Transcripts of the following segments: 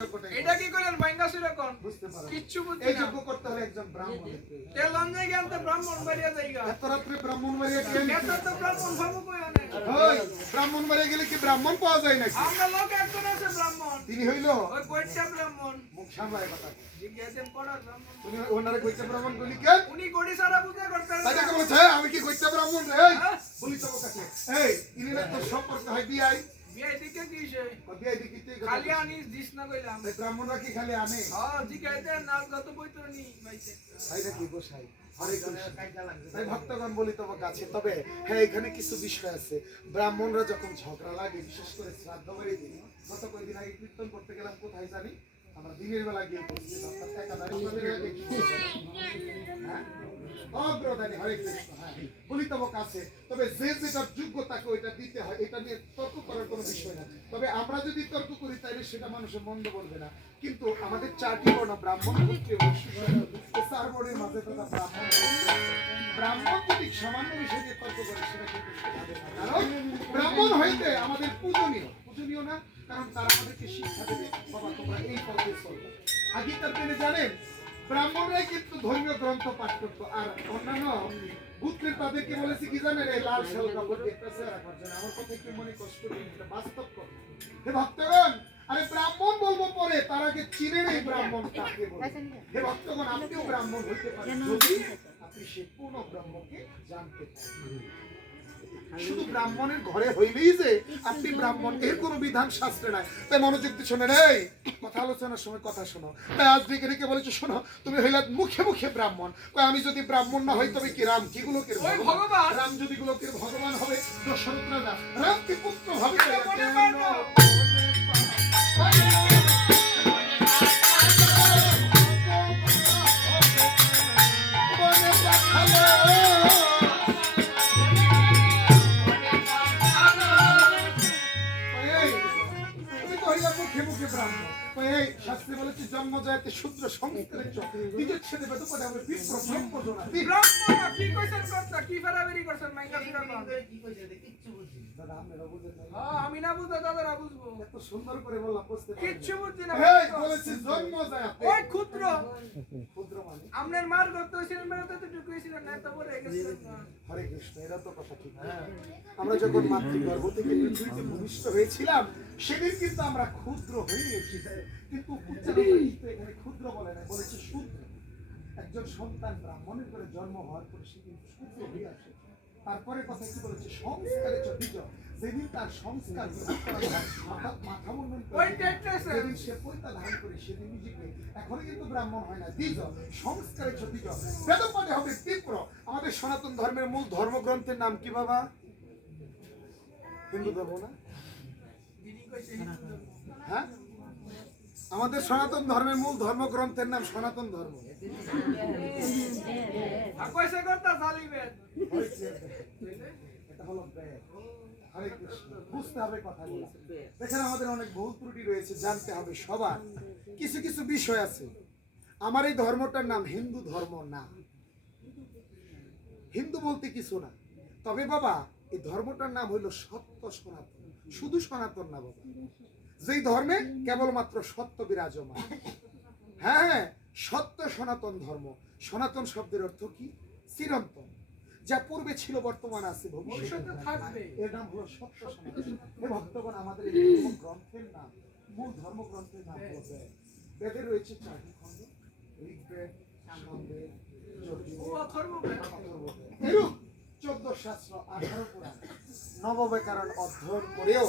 এটা কি কইলেন বাইঙ্গাসুরা কোন বুঝতে পারো কিচ্ছু বুঝছি এই না যোগ্য করতে হলে একজন ব্রাহ্মণ তে লঞ্জে গেলতে ব্রাহ্মণ বাড়িয়া যাইগা এত রাত্রে ব্রাহ্মণ বাড়িয়ে কে এত তো ব্রাহ্মণ ভাবু কই আনে ওই ব্রাহ্মণ বাড়িয়ে গেলে কি ব্রাহ্মণ পাওয়া যায় নাকি আমরা লোক একজন আছে ব্রাহ্মণ তিনি হইলো ওই কইটা ব্রাহ্মণ মুখ সামলায় কথা জিজ্ঞাসা করার ব্রাহ্মণ তুমি ওনারে কইতে ব্রাহ্মণ বলি কে উনি গড়ি সারা বুঝে করতেন তাই কি বলছে আমি কি কইতে ব্রাহ্মণ রে এই বলি তো কাছে এই ইনি না তো সম্পর্ক হয় বিআই বিয়ে দিকে কিসে বিআই দিতে খালি আনিস দিস না কইলাম ব্রাহ্মণরা কি খালি আনে হ্যাঁ জিজ্ঞাসা নাচ গত বইতরনি ভাইছে ভাইরা কি বসাই হরে কৃষ্ণ তাই ভক্তগণ বলি তোমার কাছে তবে হ্যাঁ এখানে কিছু বিষয় আছে ব্রাহ্মণরা যখন ঝগড়া লাগে বিশেষ করে শ্রাদ্ধ বাড়ি দিন গত কয়েকদিন আগে কীর্তন করতে গেলাম কোথায় জানি আমরা দিনের বেলা গিয়ে করছি অর্থাৎ অগ্রদানি হরে কৃষ্ণ হ্যাঁ বলি তোমার কাছে তবে যে যেটা যোগ্য তাকে ওইটা দিতে হয় এটা নিয়ে তর্ক করার কোনো বিষয় না তবে আমরা যদি তর্ক করি তাহলে সেটা মানুষের মন্দ বলবে না কিন্তু আমাদের চারটি বর্ণ ব্রাহ্মণ ক্ষত্রিয় চার বর্ণের মাঝে তো ব্রাহ্মণ যদি সামান্য বিষয় নিয়ে তর্ক করে সেটা কিন্তু কারণ ব্রাহ্মণ হইতে আমাদের পূজনীয় না কারণ তারা আমাদেরকে শিক্ষা দেবে বাবা তোমরা এই পথে চলবে আগেকার দিনে জানেন ব্রাহ্মণরাই কিন্তু ধর্মীয় গ্রন্থ পাঠ করতো আর অন্যান্য বুদ্ধের তাদেরকে বলেছি কি জানেন এই লাল শাল কাপড় দিয়ে পেঁচে রাখার জন্য আমার কথা একটু মনে কষ্ট করে বাস্তব করে হে ভক্তগণ আরে ব্রাহ্মণ বলবো পরে তার আগে চিনে নেই ব্রাহ্মণ কাকে বলে হে ভক্তগণ আপনিও ব্রাহ্মণ হইতে পারেন যদি আপনি সেই পূর্ণ ব্রহ্মকে জানতে পারেন শুধু ব্রাহ্মণের ঘরে হইলেই যে আপনি ব্রাহ্মণ এর কোনো বিধান শাস্ত্রে নাই তাই মনোযোগ দিয়ে শোনেন এই কথা আলোচনার সময় কথা শোনো তাই আজ ডেকে ডেকে বলেছে শোনো তুমি হইলে মুখে মুখে ব্রাহ্মণ আমি যদি ব্রাহ্মণ না হই তবে কি রাম কি গুলোকের ভগবান রাম যদি গুলোকের ভগবান হবে দশরথ রাজা রাম কি পুত্র হবে শাস্ত্রে বলেছে জন্ম যাইতে শূদ্র সংস্কারের চোখ নিজের ছেলে বেদ করে আমরা বিপ্র ব্রহ্মজনা ব্রাহ্মণ কি কইছেন কথা কি ফেরাবেরি করছেন বাইঙ্গাসুরা কোন কি কইছে কিচ্ছু বুঝি দাদা আমরা বুঝেন না হ্যাঁ আমি না বুঝতে দাদারা বুঝবো এত সুন্দর করে বললাম বুঝতে পারি কিচ্ছু বুঝছি না এই বলেছে জন্ম যাইতে ওই ক্ষুদ্র মানে আপনার মার গত হইছিলেন বেরোতে তো ঢুকেছিলেন না তো পরে গেছিলেন হরে কৃষ্ণ এরা তো কথা ঠিক আমরা যখন মাতৃগর্ভ থেকে পৃথিবীতে ভূমিষ্ঠ হয়েছিলাম সেদিন কিন্তু আমরা ক্ষুদ্র হয়ে এসেছি কিন্তু এখানে ক্ষুদ্র বলে না বলেছে শূদ্র একজন সন্তান ব্রাহ্মণের করে জন্ম হওয়ার পর সে কিন্তু শূদ্র হয়ে আসে তারপরে কথা কি বলেছে সংস্কারে চটিত যেদিন তার সংস্কার মাথা মুন্ডন যেদিন সে পৈতা ধারণ করে সেদিন নিজেকে এখন কিন্তু ব্রাহ্মণ হয় না দ্বিজ সংস্কারে চটিত বেদপাঠে হবে তীব্র আমাদের সনাতন ধর্মের মূল ধর্মগ্রন্থের নাম কি বাবা হিন্দু ধর্ম না হ্যাঁ আমাদের সনাতন ধর্মের মূল ধর্মগ্রন্থের নাম সনাতন ধর্ম এটা হলো হরে কৃষ্ণ বুঝতে হবে কথাগুলো দেখেন আমাদের অনেক ভুল ত্রুটি রয়েছে জানতে হবে সবার কিছু কিছু বিষয় আছে আমার এই ধর্মটার নাম হিন্দু ধর্ম না হিন্দু বলতে কিছু না তবে বাবা এই ধর্মটার নাম হইল সত্য সনাতন শুধু সনাতন না বাবা যেই ধর্মে কেবলমাত্র সত্য বিরাজমান হ্যাঁ সত্য সনাতন ধর্ম সনাতন শব্দের অর্থ কি চিরন্তন যা পূর্বে ছিল বর্তমান আছে ভবিষ্যতে থাকবে এর নাম হলো সত্য সনাতন এই ভক্তগণ আমাদের এই ধর্মগ্রন্থের নাম মূল ধর্মগ্রন্থের নাম হলো বেদ বেদে রয়েছে চারটি খণ্ড ঋগ্বেদ সামবেদ যজুর্বেদ 14 শাস্ত্র 18 পুরাণ নবব্যাকরণ অধ্যয়ন করেও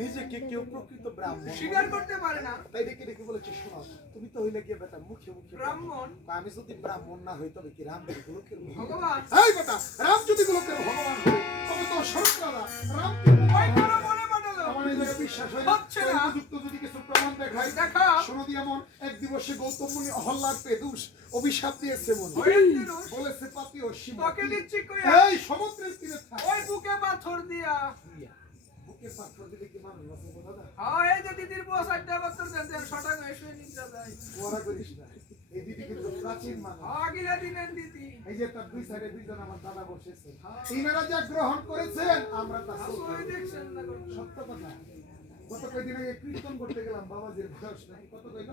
নিজেকে কেউ প্রকৃত ব্রাহ্মণ স্বীকার করতে পারে না তাই ডেকে ডেকে বলেছে শোনো তুমি তো হইলে গিয়ে বেটা মুখে মুখে ব্রাহ্মণ আমি যদি ব্রাহ্মণ না হই তবে কি রাম যদি গোলকের ভগবান এই বেটা রাম যদি গোলকের ভগবান হয় তবে তো সরকারা রাম ওই করে মনে পড়লো আমার এই জায়গায় বিশ্বাস হয় হচ্ছে না যুক্ত যদি কিছু প্রমাণ দেখাই দেখা শোনো দি এমন এক দিবসে গৌতম মুনি অহল্লার পেদুষ অভিশাপ দিয়েছে মনে বলেছে পাপি ও শিব তোকে দিচ্ছি কই এই সমুদ্রের তীরে থাক ওই বুকে পাথর দিয়া বুকে পাথর দিলে কি মানুষ বাঁচবে দাদা হ্যাঁ এই যে দিদির বউ 60টা বছর দেন শটাং এসে নিতে যায় ওরা করিস না এই দিদি কিন্তু প্রাচীন মানুষ আগিলা দিনের দিদি এই যে তার দুই সাইডে দুইজন আমার দাদা বসেছে ইনারা যা গ্রহণ করেছেন আমরা তা দেখছেন না সত্য কথা গত কয়েকদিন আগে কীর্তন করতে গেলাম, বাবাজির বয়স নাকি কত কইল?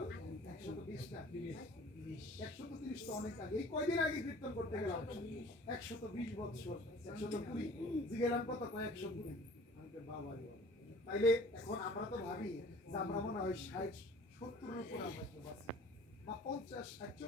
120 না 130 তো অনেক আগে, এই কয়দিন আগে কীর্তন করতে গেলাম 120 বছর 120 জিগেলাম কত কয় 120 আমাকে বাবা রে। তাইলে এখন আমরা তো ভাবি যে আমরা মনে হয় 60 70 এর উপর আমরা বাঁচি বা 50 60